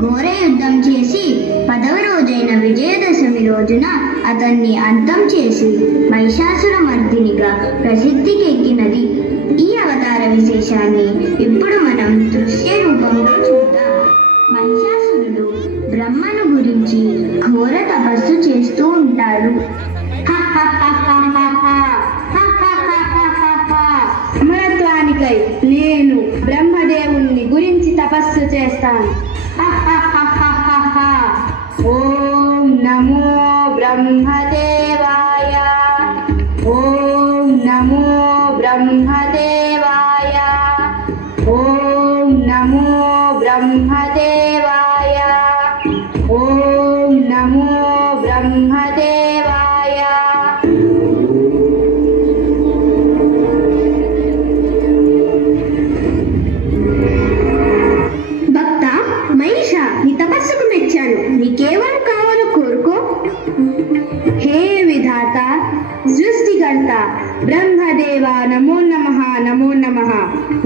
ఘోర యుద్ధం చేసి 10వ రోజైన విజయదశమి రోజున అతన్ని అంతం చేసి మహిషాసురమర్దినిగా ప్రసిద్ధికెక్కినది. ఈ అవతార విశేషాన్ని ఇప్పుడు మనం దృశ్య రూపంలో చూద్దాం. మహిషాసురుడు బ్రహ్మను గురించి ఘోర తపస్సు చేస్తూ ఉంటాడు. అమరత్వానికై నేను బ్రహ్మదేవుణ్ణి గురించి తపస్సు చేస్తాను. ఓం నమో బ్రహ్మదేవాయ, ఓం నమో బ్రహ్మదేవాయ, ఓం నమో బ్రహ్మదేవాయ, ఓం నమో బ్రహ్మదేవాయ. భక్త మహిష, నీ తపస్సుకు మెచ్చాను. నీకేమని కావాలో కోరుకో. హే విధాత, సృష్టికర్త బ్రహ్మదేవ, నమో నమః నమో నమః.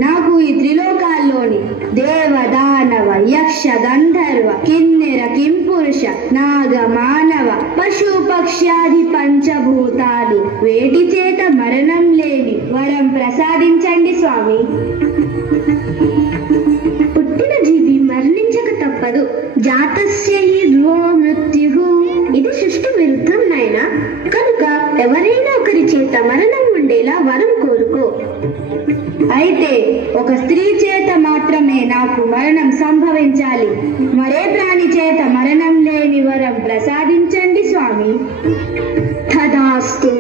నాకు ఈ త్రిలోకాల్లోని దేవ దానవ యక్ష గంధర్వ కిన్నెర కింపురుష నాగ మానవ పశు పక్ష్యాది పంచభూతాలు వేటి చేత మరణం లేని వరం ప్రసాదించండి స్వామి. పుట్టిన జీవి మరణించక తప్పదు. జాతస్య హి ధ్రువో మృత్యుః. ఇది సృష్టి విరుద్ధం నాయనా. కనుక ఎవరైనా ఒకరి చేత మరణం ఉండేలా వరం కోరుకో. అయితే ఒక స్త్రీ చేత మాత్రమే నాకు మరణం సంభవించాలి. మరే ప్రాణి చేత మరణం లేని వరం ప్రసాదించండి స్వామి. తదాస్తు.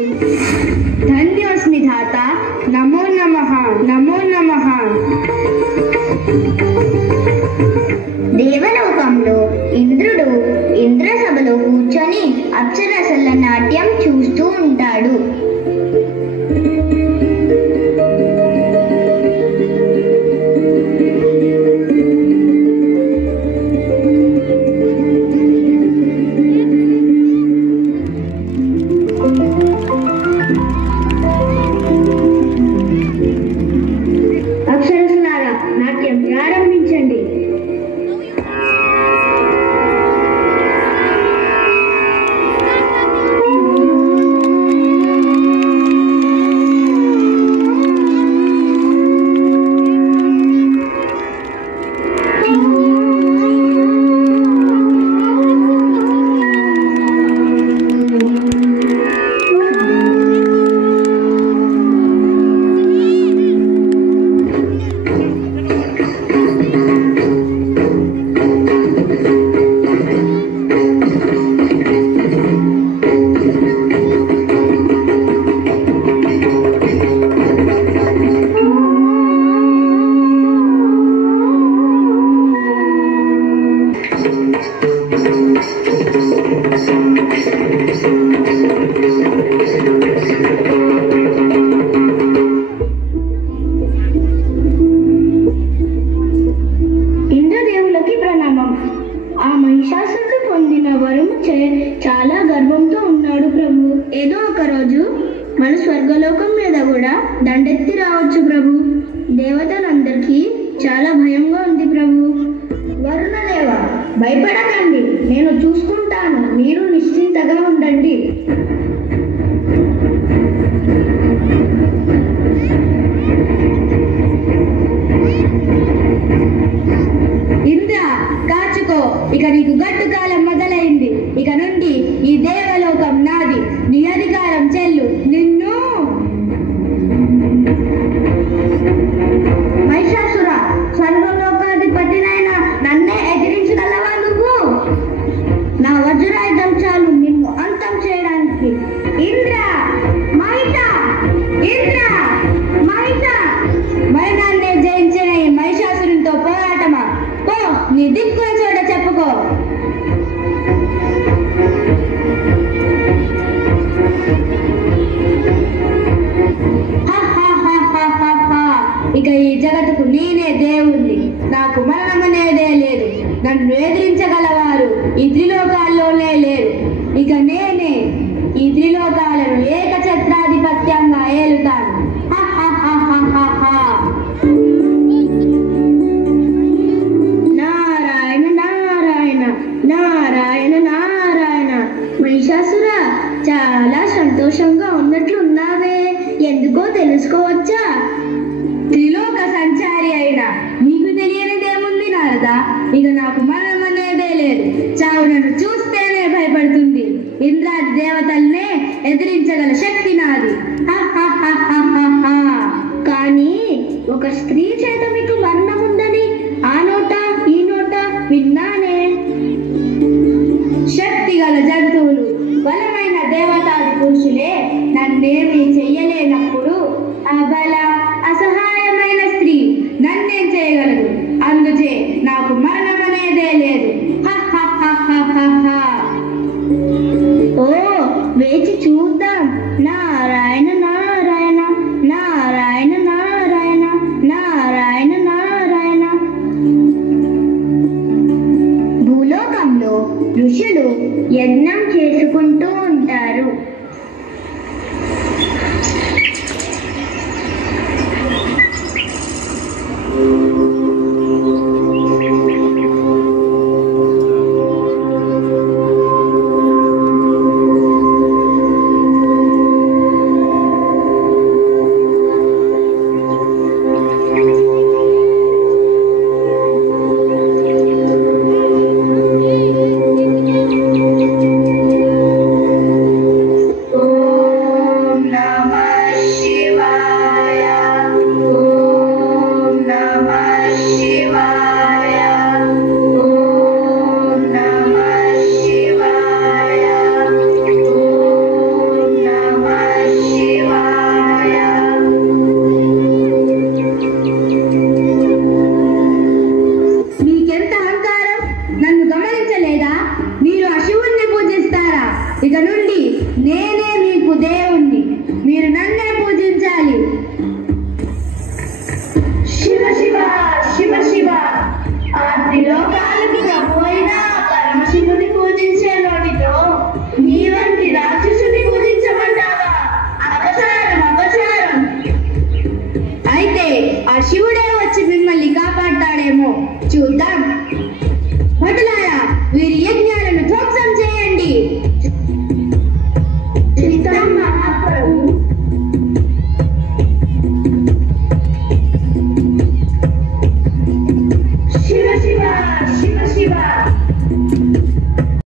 ధన్యోస్మి ధాత. నమో నమః నమో నమః. దేవలోకంలో ఇంద్రుడు ఇంద్రసభలో కూర్చొని అప్సరసల నాట్యం చూస్తూ ఉంటాడు. అప్సరసలారా, నాట్యం ప్రారంభించండి. ఇంద్రదేవులకి ప్రణామం. ఆ మహిషాసురుడు పొందిన వరము చాలా గర్వంతో ఉన్నాడు ప్రభు. ఏదో ఒక రోజు మన స్వర్గలోకం మీద కూడా దండెత్తి రావచ్చు ప్రభు. దేవతలందరికీ చాలా భయంగా ఉంది ప్రభు. వరుణదేవ, భయపడకండి, నేను చూసుకుంటాను. మీరు నిశ్చింతగా ఉండండి. ఇంద్ర, కాచుకో, ఇక నీకు గడ్డు కాలం మొదలైంది. ఇక నుండి ఈ దేవలోకం నాది. నీ అధికారం చెల్లు. నిన్ను మహిషాసుర, స్వర్గలోకాధిపతినైన నన్నే ఎదిరించగలవా నువ్వు? నా వజ్రాయుధం చాలు నిన్ను అంతం చేయడానికి. ఇంద్ర, మహిష, ఇంద్ర, మహిష. మరణాన్నే జయించిన ఈ మహిషాసురునితో పోరాటమా? పో, నీ దిక్కుల చోట చెప్పుకో. ఇక ఈ జగత్తుకు నేనే దేవుణ్ణి. నాకు మరణమనేదే లేదు. నన్ను ఎదిరించగలవారు ఈ త్రిలోకాల్లోనే లేరు. ఇక నేనే ఈ త్రిలోకాలను ఏకఛత్రాధిపత్యంగా ఏలుతాను. నారాయణ నారాయణ. తెలుసుకోవచ్చా? త్రిలోక సంచారి అయిన నీకు తెలియనిదేముంది నారదా? ఇక నాకు మరణం అనేదే లేదు. చావు నన్ను చూస్తేనే భయపడుతుంది. ఇంద్రాది దేవతల్నే ఎదిరించగల శక్తి నాది. కానీ ఒక స్త్రీ చేత మీకు మరణం ఉందని ఆ నోట ఈ నోట విన్నానే. శక్తి గల జంతువులు, బలమైన దేవతాది పురుషులే నన్నేమీ చెయ్యలేనప్పుడు అబల అసహాయమైన స్త్రీ నన్నేం చేయగలదు? అందుచే నాకు మరణం అనేదే లేదు. ఓ, వేచి చూద్దాం. నారాయణ నారాయణ నారాయణ నారాయణ నారాయణ నారాయణ. భూలోకంలో ఋషులు యజ్ఞం చేసుకుంటూ ఉంటారు. నన్ను గమనించలేదా? మీరు ఆ శివుణ్ణి పూజిస్తారా? ఇక నుండి నేనే